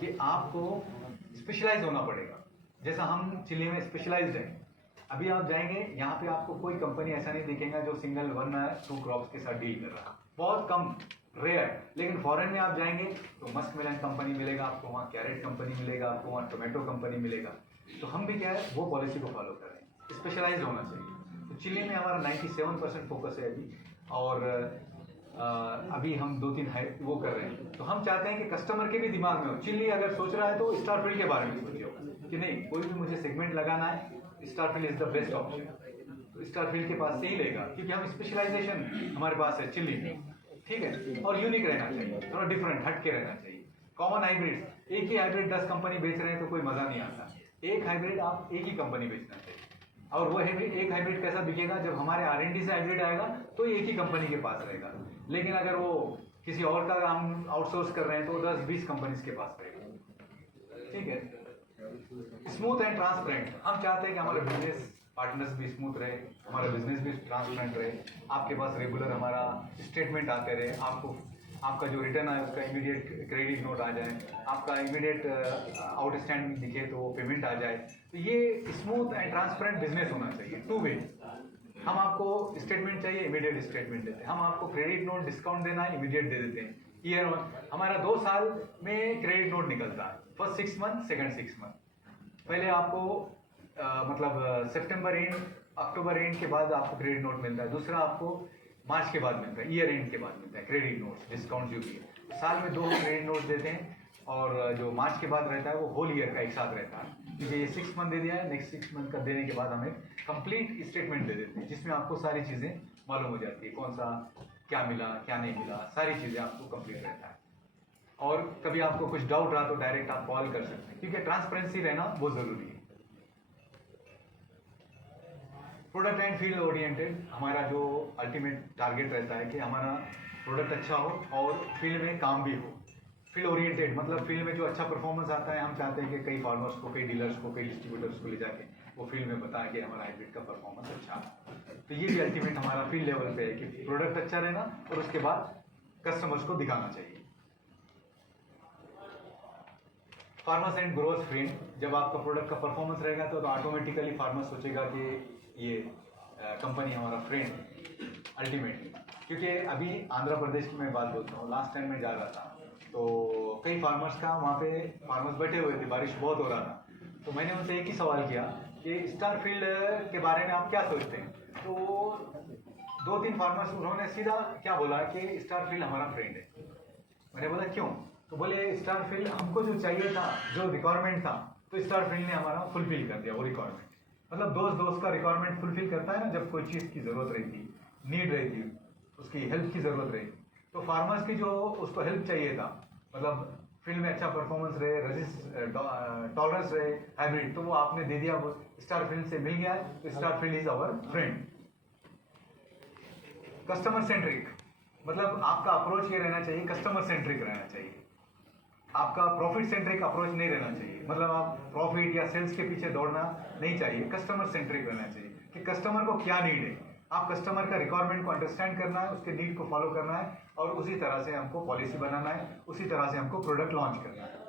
कि आपको स्पेशलाइज होना पड़ेगा। जैसा हम चिली में स्पेशलाइज्ड हैं। अभी आप जाएंगे यहाँ पे आपको कोई कंपनी ऐसा नहीं दिखेगा जो सिंगल 1 या 2 क्रॉप्स के साथ डील कर रहा है, बहुत कम, रेयर। लेकिन फॉरेन में आप जाएंगे तो मस्क मिलन कंपनी मिलेगा आपको, वहाँ कैरेट कंपनी मिलेगा आपको, वहाँ टोमेटो कंपनी मिलेगा। तो हम भी क्या है वो पॉलिसी को फॉलो कर रहे हैं, स्पेशलाइज होना चाहिए। तो चिली में हमारा 97% फोकस है अभी, और अभी हम 2-3 वो कर रहे हैं। तो हम चाहते हैं कि कस्टमर के भी दिमाग में हो, चिली अगर सोच रहा है तो स्टारफील्ड के बारे में सोचिए कि नहीं, कोई भी मुझे सेगमेंट लगाना है, Starfield is the best option. तो स्टारफील्ड के पास से ही लेगा, क्योंकि हम स्पेशलाइजेशन हमारे पास है चिली में, ठीक है। और यूनिक रहना चाहिए, थोड़ा डिफरेंट, हट के रहना चाहिए। कॉमन हाइब्रिड, एक ही हाइब्रिड 10 कंपनी बेच रहे हैं तो कोई मजा नहीं आता। एक हाइब्रिड आप एक ही कंपनी बेचना चाहिए। और वो एक हाइब्रिड कैसा बिकेगा, जब हमारे R&D से हाइब्रिड आएगा तो एक ही कंपनी के पास रहेगा। लेकिन अगर वो किसी और का हम आउटसोर्स कर रहे हैं तो 10-20 कंपनीज के पास रहेगा, ठीक है। स्मूथ एंड ट्रांसपेरेंट, हम चाहते हैं कि हमारे बिजनेस पार्टनर्स भी स्मूथ रहे, हमारा बिजनेस भी ट्रांसपेरेंट रहे, आपके पास रेगुलर हमारा स्टेटमेंट आते रहे, आपको आपका जो रिटर्न आए उसका इमीडिएट क्रेडिट नोट आ जाए, आपका इमीडिएट आउटस्टैंडिंग दिखे तो वो पेमेंट आ जाए। तो ये स्मूथ एंड ट्रांसपेरेंट बिजनेस होना चाहिए, 2 वे। हम आपको स्टेटमेंट चाहिए, इमीडिएट स्टेटमेंट देते हैं। हम आपको क्रेडिट नोट डिस्काउंट देना है, इमीडिएट दे देते हैं। ईयर हमारा 2 साल में क्रेडिट नोट निकलता है, फर्स्ट 6 मंथ, सेकंड 6 मंथ। पहले आपको मतलब सितंबर एंड अक्टूबर एंड के बाद आपको क्रेडिट नोट मिलता है, दूसरा आपको मार्च के बाद मिलता है, ईयर एंड के बाद मिलता है क्रेडिट नोट डिस्काउंट जो भी है। साल में 2 क्रेडिट नोट देते हैं, और जो मार्च के बाद रहता है वो होल ईयर का एक साथ रहता है। क्योंकि ये 6 मंथ दे दिया है, नेक्स्ट 6 मंथ का देने के बाद हम एक कंप्लीट स्टेटमेंट दे देते हैं, जिसमें आपको सारी चीज़ें मालूम हो जाती है, कौन सा क्या मिला क्या नहीं मिला, सारी चीज़ें आपको कंप्लीट रहता है। और कभी आपको कुछ डाउट रहा तो डायरेक्ट आप कॉल कर सकते हैं, क्योंकि ट्रांसपेरेंसी रहना बहुत ज़रूरी है। प्रोडक्ट एंड फील्ड ओरिएंटेड, हमारा जो अल्टीमेट टारगेट रहता है कि हमारा प्रोडक्ट अच्छा हो और फील्ड में काम भी हो। फील्ड ओरिएंटेड मतलब फील्ड में जो अच्छा परफॉर्मेंस आता है, हम चाहते हैं कि कई फार्मर्स को, कई डीलर्स को, कई डिस्ट्रीब्यूटर्स को ले जाके वो फील्ड में बताएं कि हमारा हाइब्रिड का परफॉर्मेंस अच्छा है। तो ये भी अल्टीमेट हमारा फील्ड लेवल पे है कि प्रोडक्ट अच्छा रहना और उसके बाद कस्टमर्स को दिखाना चाहिए। फार्मर्स एंड ग्रोअर्स फ्रेंड, जब आपका प्रोडक्ट का परफॉर्मेंस रहेगा तो ऑटोमेटिकली फार्मर सोचेगा कि ये कंपनी हमारा फ्रेंड अल्टीमेटली। क्योंकि अभी आंध्र प्रदेश की मैं बात बोलता हूँ, लास्ट टाइम मैं जा रहा था तो कई फार्मर्स का वहाँ पे फार्मर्स बैठे हुए थे, बारिश बहुत हो रहा था। तो मैंने उनसे एक ही सवाल किया कि स्टारफील्ड के बारे में आप क्या सोचते हैं। तो 2-3 फार्मर्स उन्होंने सीधा क्या बोला कि स्टारफील्ड हमारा फ्रेंड है। मैंने बोला क्यों, तो बोले स्टारफील्ड हमको जो चाहिए था, जो रिक्वायरमेंट था, तो स्टारफील्ड ने हमारा फुलफिल कर दिया वो रिक्वायरमेंट। मतलब दोस्त का रिक्वायरमेंट फुलफिल करता है ना, जब कोई चीज़ की ज़रूरत रहती, नीड रहती, उसकी हेल्प की ज़रूरत रहती। तो फार्मर्स की जो उसको हेल्प चाहिए था, मतलब फील्ड में अच्छा परफॉर्मेंस रहे, टॉलरेंस रहे हाइब्रिड, तो वो आपने दे दिया, वो स्टारफील्ड से मिल गया है। तो Starfield is our friend. Customer centric मतलब आपका अप्रोच ये रहना चाहिए, कस्टमर सेंट्रिक रहना चाहिए। आपका प्रॉफिट सेंट्रिक अप्रोच नहीं रहना चाहिए, मतलब आप प्रॉफिट या सेल्स के पीछे दौड़ना नहीं चाहिए। कस्टमर सेंट्रिक रहना चाहिए कि कस्टमर को क्या नीड है, आप कस्टमर का रिक्वायरमेंट को अंडरस्टैंड करना है, उसके नीड को फॉलो करना है, और उसी तरह से हमको पॉलिसी बनाना है, उसी तरह से हमको प्रोडक्ट लॉन्च करना है।